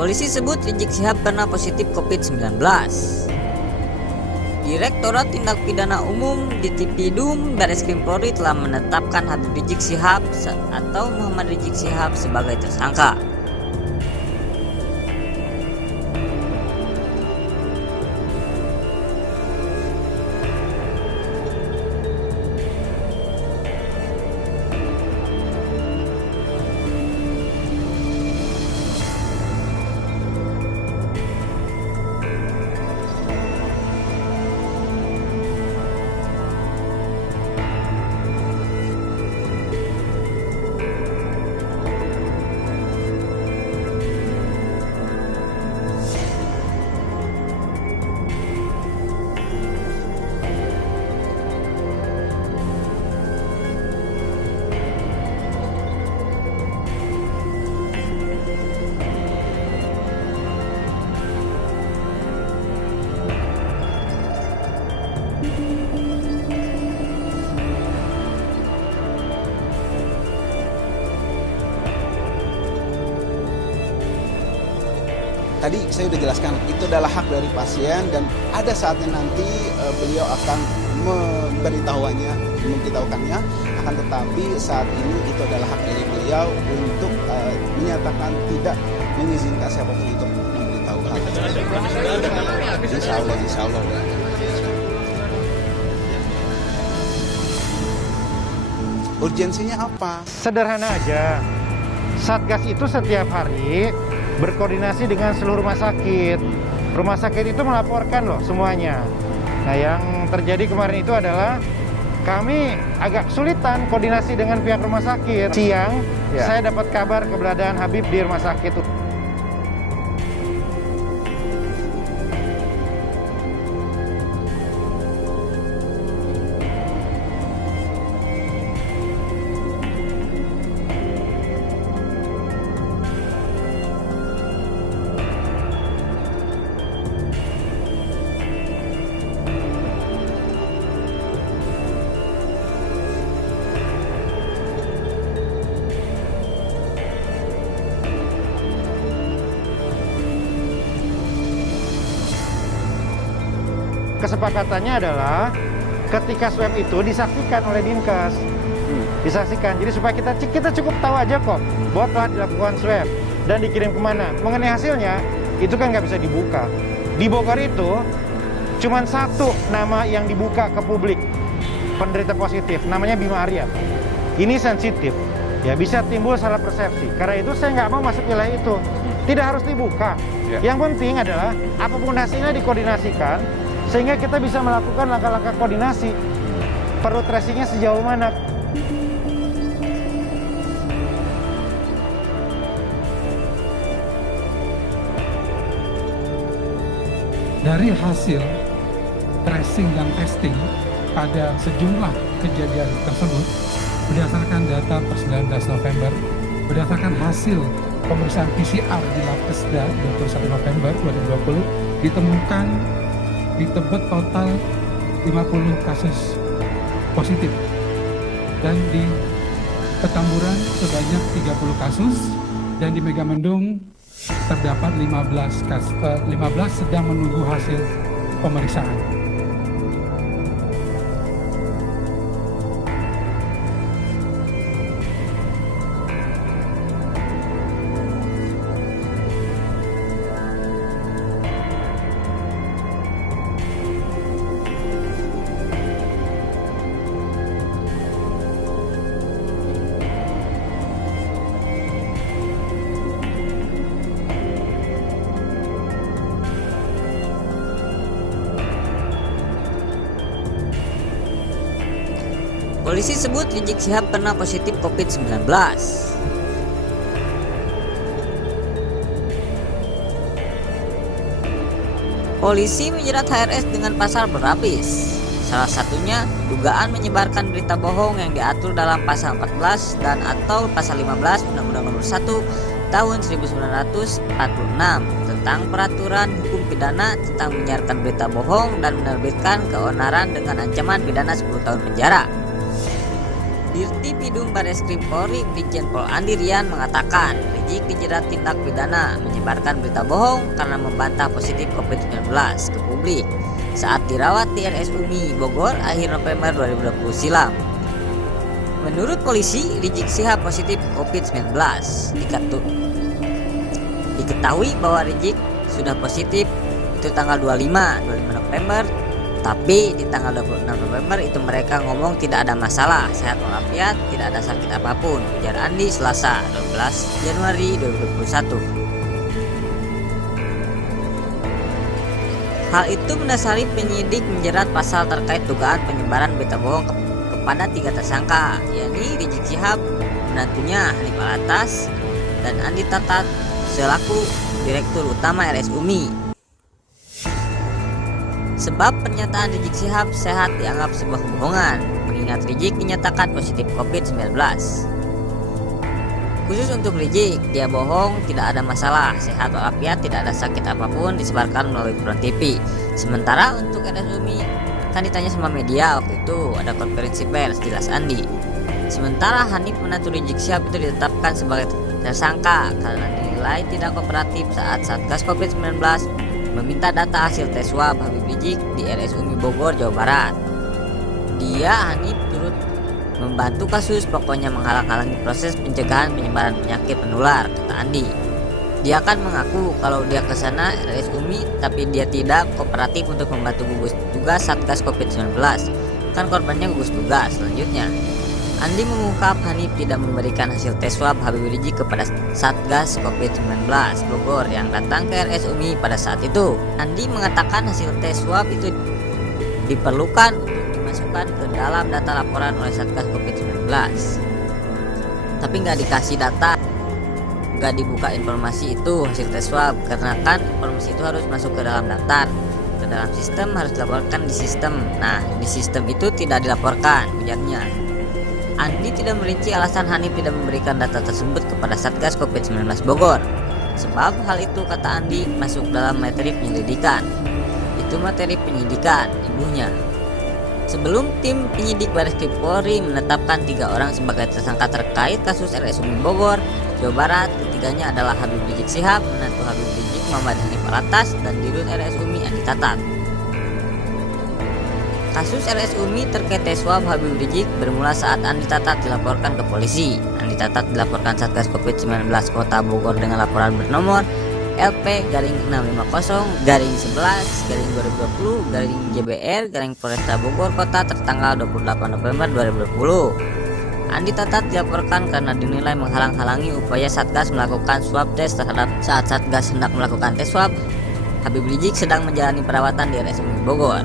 Polisi sebut Rizik Syihab pernah positif COVID-19. Direktorat Tindak Pidana Umum Ditipidum Bareskrim Polri telah menetapkan Habib Rizik Syihab atau Muhammad Rizik Syihab sebagai tersangka. Tadi saya sudah jelaskan, itu adalah hak dari pasien dan ada saatnya nanti beliau akan memberitahukannya, akan tetapi saat ini itu adalah hak dari beliau untuk menyatakan tidak mengizinkan siapapun untuk memberitahu hal tersebut. Insya Allah. Urgensinya apa? Sederhana aja, Satgas itu setiap hari berkoordinasi dengan seluruh rumah sakit. Rumah sakit itu melaporkan loh semuanya. Nah, yang terjadi kemarin itu adalah kami agak kesulitan koordinasi dengan pihak rumah sakit. Siang, saya dapat kabar keberadaan Habib di rumah sakit. Kesepakatannya adalah ketika swab itu disaksikan oleh Dinkes, disaksikan. Jadi supaya kita cukup tahu aja kok bahwa telah dilakukan swab dan dikirim kemana. Mengenai hasilnya itu kan nggak bisa dibuka. Di Bogor itu cuma satu nama yang dibuka ke publik penderita positif, namanya Bima Arya. Ini sensitif, ya bisa timbul salah persepsi. Karena itu saya nggak mau masuk wilayah itu. Tidak harus dibuka. Yang penting adalah apapun hasilnya dikoordinasikan, sehingga kita bisa melakukan langkah-langkah koordinasi. Perlu tracingnya sejauh mana? Dari hasil tracing dan testing pada sejumlah kejadian tersebut, berdasarkan data per 19 November, berdasarkan hasil pemeriksaan PCR di Labkesda 21 November 2020, ditemukan di Tebet total 50 kasus positif dan di Petamburan sebanyak 30 kasus dan di Megamendung terdapat 15 sedang menunggu hasil pemeriksaan. Polisi sebut Rizik Syihab pernah positif COVID-19. Polisi menjerat HRS dengan pasal berlapis. Salah satunya dugaan menyebarkan berita bohong yang diatur dalam pasal 14 dan atau pasal 15 Undang-Undang Nomor 1 Tahun 1946 tentang peraturan hukum pidana tentang menyiarkan berita bohong dan menerbitkan keonaran dengan ancaman pidana 10 tahun penjara. Dirtipidum Bareskrim Polri Brigjen Pol Andi Rian mengatakan Rizik dijerat tindak pidana menyebarkan berita bohong karena membantah positif COVID-19 ke publik saat dirawat di RS UMI Bogor akhir November 2020 silam. Menurut polisi, Rizik Syihab positif COVID-19. Diketahui bahwa Rizik sudah positif itu tanggal 25 November, tapi di tanggal 26 November itu mereka ngomong tidak ada masalah, sehat walafiat, tidak ada sakit apapun, ujar Andi Selasa 12 Januari 2021. Hal itu mendasari penyidik menjerat pasal terkait dugaan penyebaran berita bohong kepada 3 tersangka, yakni Rizik Syihab, menantunya Hanif Alatas, dan Andi Tatat selaku Direktur Utama RS UMI. Sebab pernyataan Rizik Syihab sehat dianggap sebuah kebohongan, mengingat Rizik dinyatakan positif COVID-19. Khusus untuk Rizik, dia bohong, tidak ada masalah, sehat walafiat, tidak ada sakit apapun, disebarkan melalui Front TV. Sementara untuk RS UMI, kan ditanya sama media waktu itu, ada konferensi pers, jelas Andi. Sementara Hanif menantu Rizik Syihab itu ditetapkan sebagai tersangka karena dinilai tidak kooperatif saat Satgas COVID-19 meminta data hasil tes swab Habib Rizik di RS UMI Bogor, Jawa Barat. Dia Hanif turut membantu kasus, pokoknya menghalang-halangi proses pencegahan penyebaran penyakit menular, kata Andi. Dia akan mengaku kalau dia ke sana RS UMI tapi dia tidak kooperatif untuk membantu gugus tugas Satgas COVID-19. Kan korbannya gugus tugas. Selanjutnya, Andi mengungkap Hanif tidak memberikan hasil tes swab Habib Rizik kepada Satgas COVID-19 Bogor yang datang ke RS UMI pada saat itu. Andi mengatakan hasil tes swab itu diperlukan untuk dimasukkan ke dalam data laporan oleh Satgas COVID-19. Tapi nggak dikasih data, nggak dibuka informasi itu hasil tes swab, karena kan informasi itu harus masuk ke dalam daftar, ke dalam sistem, harus dilaporkan di sistem. Nah, di sistem itu tidak dilaporkan, ujarnya. Andi tidak merinci alasan Hanif tidak memberikan data tersebut kepada Satgas COVID-19 Bogor. Sebab hal itu, kata Andi, masuk dalam materi penyelidikan. Itu materi penyidikan, ibunya. Sebelum tim penyidik Bareskrim Polri menetapkan 3 orang sebagai tersangka terkait kasus RS UMI Bogor, Jawa Barat, ketiganya adalah Habib Rizik Syihab, menantu Habib Rizik Muhammad Hanif Alatas, dan Dirut RS UMI Andi Tatat. Kasus RS UMI terkait tes swab Habib Rizik bermula saat Andi Tatat dilaporkan ke polisi. Andi Tatat dilaporkan Satgas COVID-19 Kota Bogor dengan laporan bernomor LP-650-11-2020-JBR Polresta Bogor Kota tertanggal 28 November 2020. Andi Tatat dilaporkan karena dinilai menghalang-halangi upaya Satgas melakukan swab tes terhadap saat Satgas hendak melakukan tes swab Habib Rizik sedang menjalani perawatan di RS UMI Bogor.